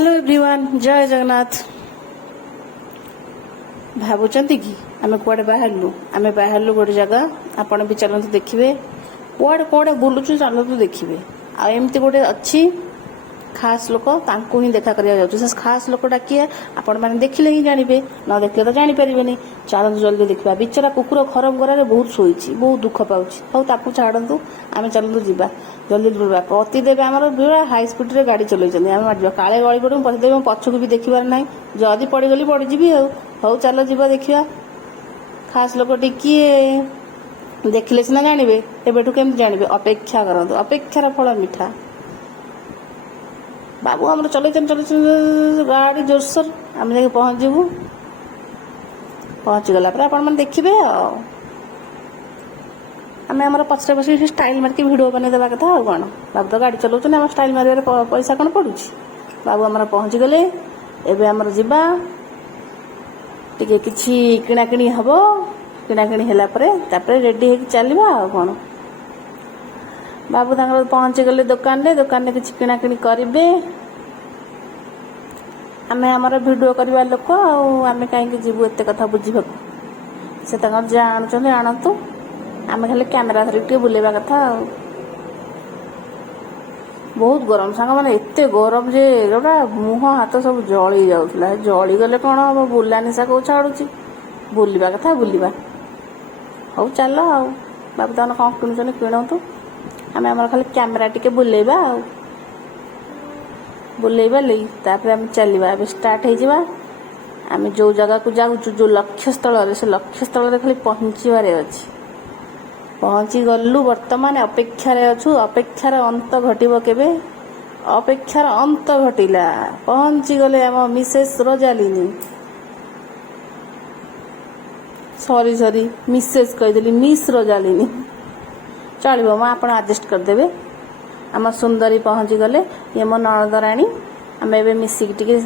Hello everyone जय जगन्नाथ भावुंट कि आम कड़े बाहरलु आम बाहरलु गोटे जगह आपण भी चलते देखिए कड़े कड़े बुलुचु चलतु देखिए आमती गोटे अच्छी खास लोक ही देखा करा खास लोकटा किए आपण मैंने देखिले ही जानवे न देखिले तो जानीपारे चलतु जल्दी देखा बिचरा कुकुर खरम गरारे बहुत शोची बहुत दुख पाऊँच हौ ताकू छाड़ू आम चलतु जा जल्दी बुलवा पतिदेव आम हाई स्पीड रे गाड़ी चलते आम मार काले गली पड़ू पतिदेव पछक भी देखबार ना जदि पड़गली पड़जी हौ चल जा देखा खास लोक किए देखिले सीना जानवे एबेठू केमती जानवे अपेक्षा करतु अपेक्षार फल मिठा बाबू आम चल गाड़ी जोरसोर आम जा पहुँचू पहुँचीगला पर आप देखिए आम आम पचरे बस स्टाइल मार्क भिड बनईदेवा कथा आ कौन बाबू तो गाड़ी चलाऊँ आम स्टाइल मारे पैसा कौन पड़ू बाबू आम पहुँचीगले एवं आमर जावा टे कि किणाकिणी हम किणाकिणी है रेडी हो चलवा आ कौन बाबू तक पहुँचीगले दुकान रे किसी किणाकिणी करेंगे आम आमर भिडियो करवा लोक आम कहीं जीवु एत कथा बुझा से जहाँ आणुंट आणतु आम खाली कैमेरा धरिक बुलेवा कथा बहुत गरम सांग मैंने एत गरम जे गोटा मुह हाथ सब जली जाऊला जलीगले कौन हम बुला निशा कौ छाड़ू बुलवा कथा बुलवा हौ चल आ बाबू तक कौन किणुन किणतु आम आम खाली कैमेरा टिके बुलेवा बुलेवा तापर आम चलवा स्टार्ट हो आम जो जगह को जाऊँ जो लक्ष्य स्थल से लक्ष्य स्थल खाली पहुँचबार अच्छी पहुँची गलु वर्तमान अपेक्षार अच्छु अपेक्षार अंत घटब केबे अपेक्षार अंत घटिला पहुँची गले आम मिसेस रोजालिनी सॉरी मिसेस कहीदेली मिस रोजालिनी चलो माँ आप आडजस्ट करदे आम सुंदरी पहुँची गले ये मो नणदराणी आम ए मिसिक टे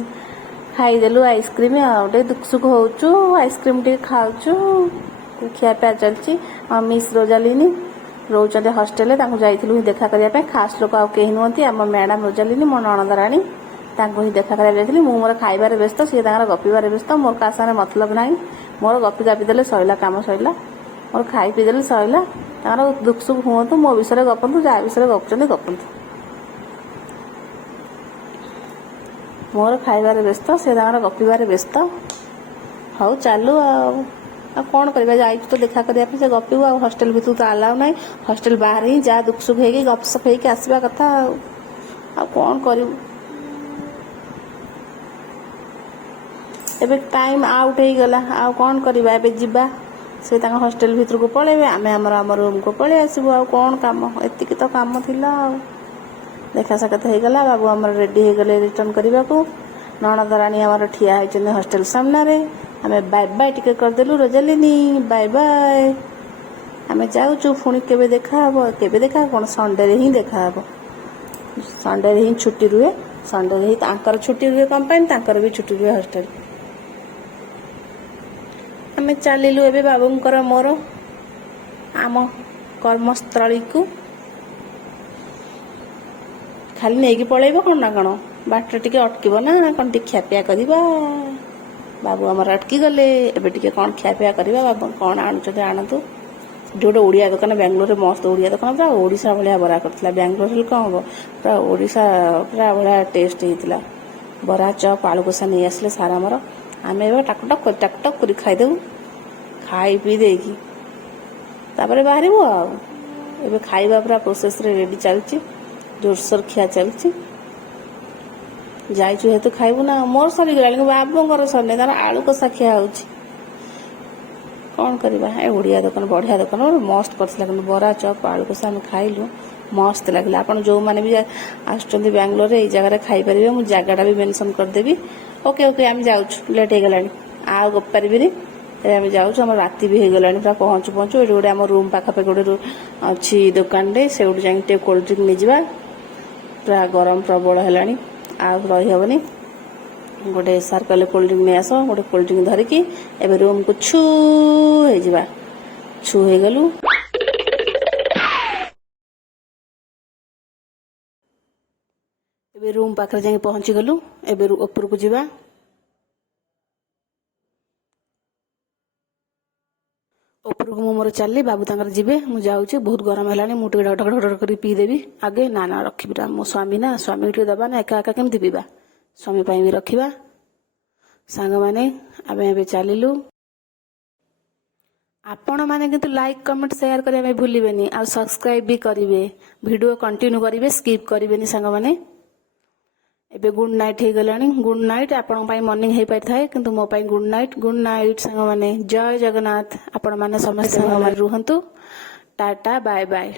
खाईदेलु आइसक्रीम आटे दुख सुख होचु आइसक्रीम टे खाऊचु खियापिया चलती मिस रोजालिनी रोचे हस्टेल जाइलु देखा करने खास लोक आउ कहीं नुहति आम मैडम रोजालिनी मो नणदराणी ही देखा करा जाइली मु मोर खाइबार व्यस्त सी गपिबार व्यस्त मोर का सारे मतलब ना मोर गपी गापी देले सैला काम सैला मोर खाई पीदेले सैला दुख सुख हूँ मो विषय गपंतु जहाँ विषय गपुंट गपंतु मोर खाइबार व्यस्त से गपिबार व्यस्त हौ चलु आ कौन करवा जाई तो देखा करने से गपू आ हस्टेल भीतर तो आलाउ ना हस्टेल बाहर ही जा दुख सुख हो गपसप हो आसवा कथा आ कौन करूँ एबे टाइम आउट हो गला आ कौन करवा एबे जिबा से हस्टेल भीतर को पलैबे आम आम रूम को पलि आसबू आ कौन कम एतिक तो कम थिला देखा साक्षात हो गला बाबू आम रेडी हो गले रिटर्न करने को नणदराणी आम ठिया होती हस्टेल सामने आम बाय बाय टिके करदेलु रोजालिनी बाय बाय आम जाऊँ पुणी केबे देखा कौन संडे ही देखा संडे ही छुट्टी रुहे संडे ही तांकर छुट्टी रुहे कंपानी तांकर भी छुट्टी रुहे हस्टेल आम चलिलु एबे बाबूंकर मोर आम कर्मस्थली को खाली नहीं पलैब कौन ना कौन बाट टिके अटकब ना कौन टे खियापिया करवा बाबू आमर अटकी गले एबे टिके कौन खियापिया करवा बाबू कौन आणुंट आणतु गोटे ओडिया दुकान बेंगलोर में मस्त ओडिया दुकान पूरा ओडिशा भाया बरा करता बेंगलोर कौन हम पूरा ओडिशा पूरा भाया टेस्ट होता बरा चप आलू कषा नहीं आसले सार आमर आम ए टाकटक कर खाईदेव खाई पी देकी तापर बाहर आबे खाइबा पूरा प्रोसेस रे रेडी चलती जोरसोर खिया चलती जाइचु हेतु खाइबू ना मोर सरीगला बाबूर सरनी तार आलू कषा खिया हो कौन करवा ए ओडिया दुकान बढ़िया दुकान मस्त करता बरा चप आलू कषा आम खाइलु मस्त लगे आप जो मैंने भी आसुँच बेंगलोर ये जगह खाईपारे मुझे जगटा भी मेनसन करदेवी ओके ओके आम जाऊँ लेट हो गला आ गपारि आम जाऊँ आम राति भी हो गला पूरा पहुँचु पहुँचु ये गोटे आम रूम पाखापाखि गोटे अच्छी दुकान रे से जाए कोल्ड ड्रिंक नहीं जावा पूरा गरम प्रबल है आ रही हेनी गोटे सार कहले कोल्ड ड्रिंक नहीं आस गोटे कोल्ड ड्रिंक धरिकी एवं रूम को छू हो गलु ଏବେ ରୁମ୍ ପାଖରେ ଯାଇ ପହଞ୍ଚିଗଲୁ। ଏବେ ଉପରକୁ ଯିବା। ଉପରକୁ ମୁଁ ମୋର ଚାଲିଲି, ବାବୁ ତାଙ୍କର ଯିବେ, ମୁଁ ଯାଉଛି। ବହୁତ ଗରମ ହେଲାଣି, ମୁଁ ଟିକେ ଢକ ଢକ କରି ପିଇଦେବି ଆଗେ। ନା ରଖିବି, ମୋ ସ୍ୱାମୀ ନା, ସ୍ୱାମୀକୁ ଟିକେ ଦେବା ନା, ଏକା ଏକା କେମିତି ପିଇବା, ସ୍ୱାମୀ ପାଇଁ ବି ରଖିବା। ସାଙ୍ଗମାନେ ଆମେ ଏବେ ଚାଲିଲୁ। ଆପଣମାନେ କିନ୍ତୁ ଲାଇକ୍ କମେଣ୍ଟ ସେୟାର କରିବା ପାଇଁ ଭୁଲିବେନି, ଆଉ ସବସ୍କ୍ରାଇବ ବି କରିବେ। ଭିଡ଼ିଓ କଣ୍ଟିନ୍ୟୁ କରିବେ, ସ୍କିପ୍ କରିବେନି ସାଙ୍ଗମାନେ। ଏବେ ଗୁଡ୍ ନାଇଟ୍ ହେଇଗଲାଣି। Good night. ଆପଣଙ୍କ ପାଇଁ ମର୍ଣ୍ଣିଂ ହେଇପାରିଥାଏ, କିନ୍ତୁ ମୋ ପାଇଁ ଗୁଡ୍ ନାଇଟ୍। ଗୁଡ୍ ନାଇଟ୍ ସାଙ୍ଗମାନେ। ଜୟ ଜଗନ୍ନାଥ। ଆପଣମାନେ ସମସ୍ତେ ଭଲରେ ରୁହନ୍ତୁ। Tata bye bye.